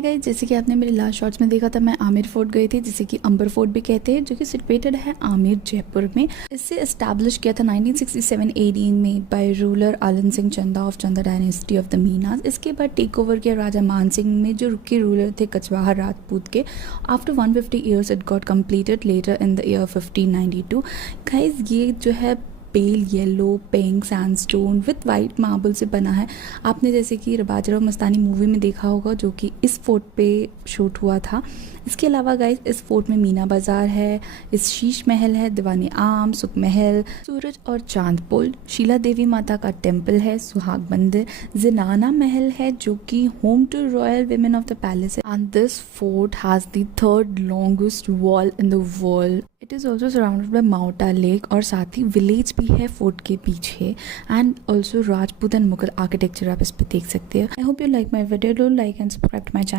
Hi guys, जैसे कि आपने मेरे लास्ट शॉर्ट्स में देखा था, मैं आमेर फोर्ट गई थी, जिसे कि अंबर फोर्ट भी कहते हैं, जो कि सिचुएटेड है आमेर जयपुर में। इसे एस्टैब्लिश किया था 1967 AD में बाय रूलर आलन सिंह चंदा ऑफ चंदा डायनेस्टी ऑफ द मीनास। इसके बाद टेक ओवर किया राजा मान सिंह में, जो रुके रूलर थे कचवाहा राजपूत के। After 150 years it got completed later in the year 1592। Guys, ये जो है pale yellow pink sandstone with white marble से बना है। आपने जैसे कि बाजीराव और मस्तानी मूवी में देखा होगा, जो कि इस फोर्ट पे शूट हुआ था। इसके अलावा गाइस, इस फोर्ट में मीना बाजार है, इस शीश महल है, दीवाने आम, सुख महल, सूरज और चांद पुल, शीला देवी माता का टेम्पल है, सुहाग मंदिर, जिनाना महल है, जो कि home to royal women of the palace है। And this fort has the third longest wall in the world. It is also surrounded by Maota lake, और साथ ही विलेज भी है फोर्ट के पीछे। And also Rajput and Mughal architecture आप इस पर देख सकते हैं। I hope you like my video. Don't like and subscribe to my channel.